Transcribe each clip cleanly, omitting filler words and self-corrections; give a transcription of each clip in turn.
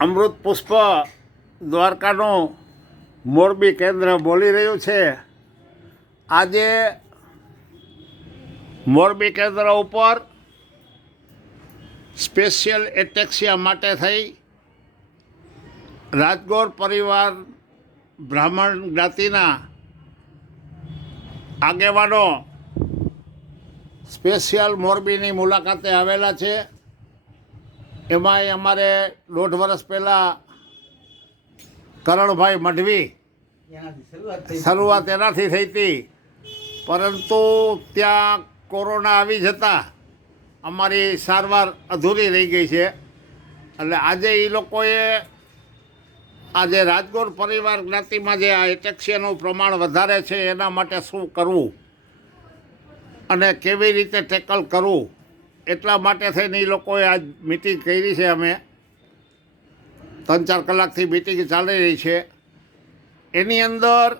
અમૃત પુષ્પ દ્વારકાનું મોરબી કેન્દ્ર બોલી રહ્યું છે. આજે મોરબી કેન્દ્ર ઉપર સ્પેશિયલ એટેક્સિયા માટે થઈ રાજગોર પરિવાર બ્રાહ્મણ જ્ઞાતિના આગેવાનો સ્પેશિયલ મોરબીની મુલાકાતે આવેલા છે. એમાંય અમારે 1.5 વર્ષ પહેલાં કરણભાઈ મઢવી શરૂઆત એનાથી થઈ હતી, પરંતુ ત્યાં કોરોના આવી જતાં અમારી સારવાર અધૂરી રહી ગઈ છે. એટલે આજે એ લોકોએ આજે રાજગોર પરિવાર જ્ઞાતિમાં જે આ એટેક્સિયાનું પ્રમાણ વધારે છે એના માટે શું કરવું અને કેવી રીતે ટેકલ કરવું, એટલા માટે થઈને એ લોકોએ આજ મિટિંગ કરી છે. અમે 3-4 કલાકથી મિટિંગ ચાલી રહી છે. એની અંદર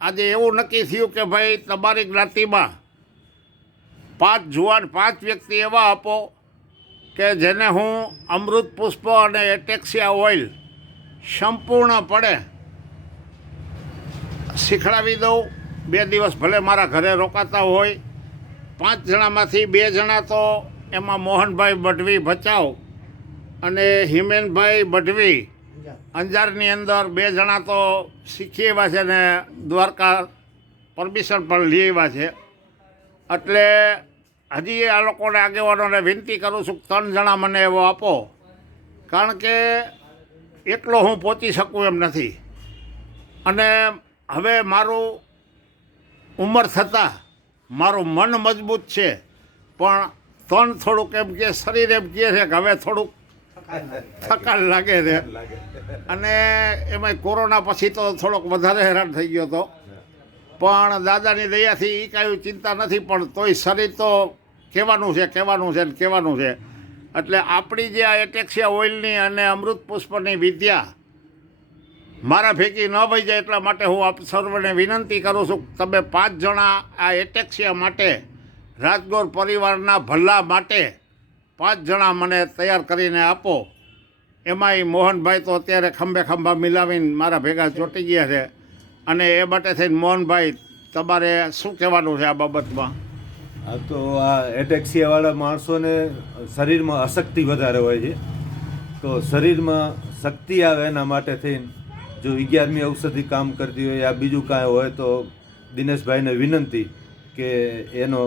આજે એવું નક્કી થયું કે ભાઈ તમારી જ્ઞાતિમાં 5 જુવાન 5 વ્યક્તિ એવા આપો કે જેને હું અમૃત પુષ્પ અને એટેક્સિયા ઓઇલ સંપૂર્ણપણે શીખડાવી દઉં. 2 દિવસ ભલે મારા ઘરે રોકાતા હોય. 5 જણામાંથી 2 જણા તો એમાં મોહનભાઈ મઢવી ભચાઉ અને હિમેનભાઈ મઢવી અંજારની અંદર 2 જણા તો શીખી એવા છે ને દ્વારકા પરમિશન પણ લઈ આવ્યા છે. એટલે હજી આ લોકોને આગેવાનોને વિનંતી કરું છું 3 જણા મને એવો આપો, કારણ કે એકલો હું પહોંચી શકું એમ નથી. અને હવે મારું ઉંમર થતાં મારું મન મજબૂત છે, પણ તન થોડુંક એમ કે શરીર એમ કહે છે કે હવે થોડુંક થકાન લાગે છે. અને એમાંય કોરોના પછી તો થોડોક વધારે હેરાન થઈ ગયો હતો, પણ દાદાની દયાથી એ કાંઈ ચિંતા નથી. પણ તોય શરીર તો કહેવાનું છે. એટલે આપણી જે આ એટેક્સિયા ઓઇલની અને અમૃત પુષ્પની વિદ્યા મારા ભેગી ન વહી જાય, એટલા માટે હું આપ સર્વને વિનંતી કરું છું. તમે 5 જણા આ એટેક્સિયા માટે રાજગોર પરિવારના ભલા માટે 5 જણા મને તૈયાર કરીને આપો. એમાંય મોહનભાઈ તો અત્યારે ખંભા મિલાવીને મારા ભેગા ચોંટી ગયા છે. અને એ માટે થઈને મોહનભાઈ, તમારે શું કહેવાનું છે આ બાબતમાં? આ તો આ એટેક્સિયાવાળા માણસોને શરીરમાં અશક્તિ વધારે હોય છે, તો શરીરમાં શક્તિ આવે એના માટે થઈને જો 11મી ઔષધિ કામ કરતી હોય, આ બીજું કાંઈ હોય તો દિનેશભાઈને વિનંતી કે એનો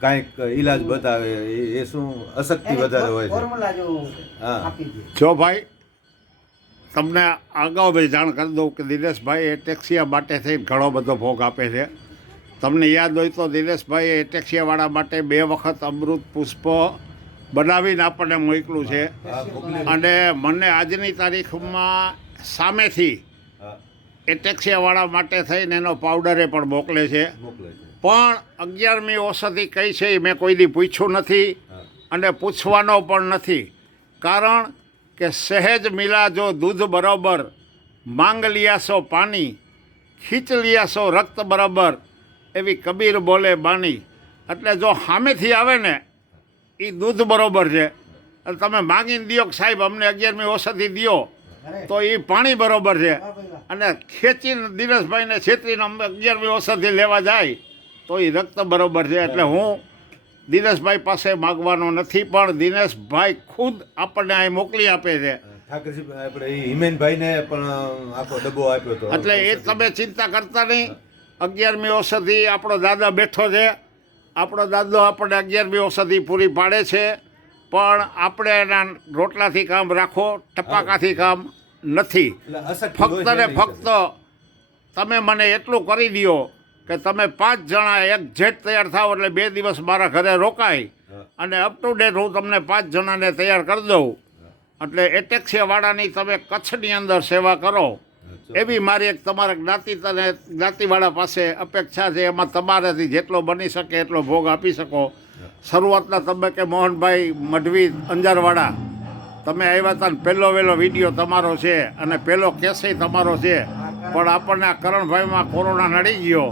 કાંઈક ઈલાજ બતાવે. એ શું અશક્તિ વધારે હોય છે. હા જો ભાઈ, તમને અગાઉ ભાઈ જાણ કરી દઉં કે દિનેશભાઈ એટેક્સિયા માટે થઈને ઘણો બધો ભોગ આપે છે. તમને યાદ હોય તો દિનેશભાઈએ એટેક્સિયાવાળા માટે 2 વખત અમૃત પુષ્પ બનાવીને આપણને મોકલું છે. અને મને આજની તારીખમાં સામેથી એટેક્સિયાવાળા માટે થઈને એનો પાવડરે પણ મોકલે છે. પણ 11મી ઔષધિ કઈ છે એ મેં કોઈ દી પૂછ્યું નથી અને પૂછવાનો પણ નથી. કારણ કે સહેજ મિલા જો દૂધ બરાબર, માંગ લિયાસો પાણી, ખીંચ લિયાસો રક્ત બરાબર, એવી કબીર બોલે બાણી. એટલે જો સામેથી આવે ને એ દૂધ બરાબર છે, અને તમે માંગીને દો કે સાહેબ અમને 11મી ઔષધિ દો, તો એ પાણી બરાબર છે. અને ખેંચીને દિનેશભાઈને છેતરીને 11મી ઔષધિ લેવા જાય તો એ રક્ત બરાબર છે. એટલે હું દિનેશભાઈ પાસે માગવાનો નથી, પણ દિનેશભાઈ ખુદ આપણને અહીં મોકલી આપે છે. આપણે હિમેનભાઈને પણ આખો ડબ્બો આપ્યો હતો. એટલે એ તમે ચિંતા કરતા નહીં. 11મી ઔષધિ આપણો દાદા બેઠો છે. આપણો દાદો આપણને 11મી ઔષધિ પૂરી પાડે છે. પણ આપણે એના રોટલાથી કામ રાખો, ટપાકાથી કામ નથી. ફક્ત ને ફક્ત તમે મને એટલું કરી દો કે તમે 5 જણા એક્ઝેક્ટ તૈયાર થાવ, એટલે 2 દિવસ મારા ઘરે રોકાય અને અપ ટુ ડેટ હું તમને 5 જણાને તૈયાર કરી દઉં. એટલે એટેક્સિયાવાળાની તમે કચ્છની અંદર સેવા કરો એવી મારી એક તમારા જ્ઞાતિવાળા પાસે અપેક્ષા છે. એમાં તમારાથી જેટલો બની શકે એટલો ભોગ આપી શકો. શરૂઆતના તબક્કે મોહનભાઈ મઢવી અંજારવાળા તમે આવ્યા હતા ને પહેલો વહેલો વિડીયો તમારો છે અને પહેલો કેસય તમારો છે. પણ આપણને આ કરણભાઈમાં કોરોના નડી ગયો,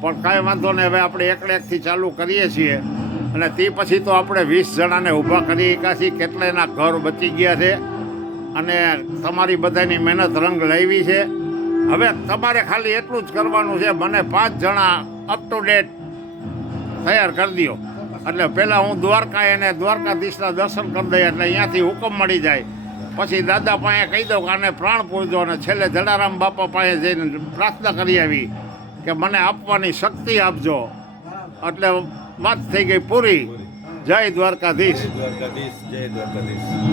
પણ કાંઈ વાંધો નહીં. હવે આપણે એકથી ચાલુ કરીએ છીએ. અને તે પછી તો આપણે 20 જણાને ઊભા કરી શક્યા છીએ. કેટલાયના ઘર બચી ગયા છે. અને તમારી બધાની મહેનત રંગ લાવી છે. હવે તમારે ખાલી એટલું જ કરવાનું છે, મને 5 જણા અપ ટુ ડેટ તૈયાર કરી દો. એટલે પહેલાં હું દ્વારકા એને દ્વારકાધીશના દર્શન કરી દઈએ એટલે અહીંયાથી હુકમ મળી જાય. પછી દાદા પાસે કહી દઉં કે આને પ્રાણ પૂરજો, અને છેલ્લે જલારામ બાપા પાસે જઈને પ્રાર્થના કરી આવી કે મને આપવાની શક્તિ આપજો. એટલે વાત થઈ ગઈ પૂરી. જય દ્વારકાધીશ. જય દ્વારકાધીશ.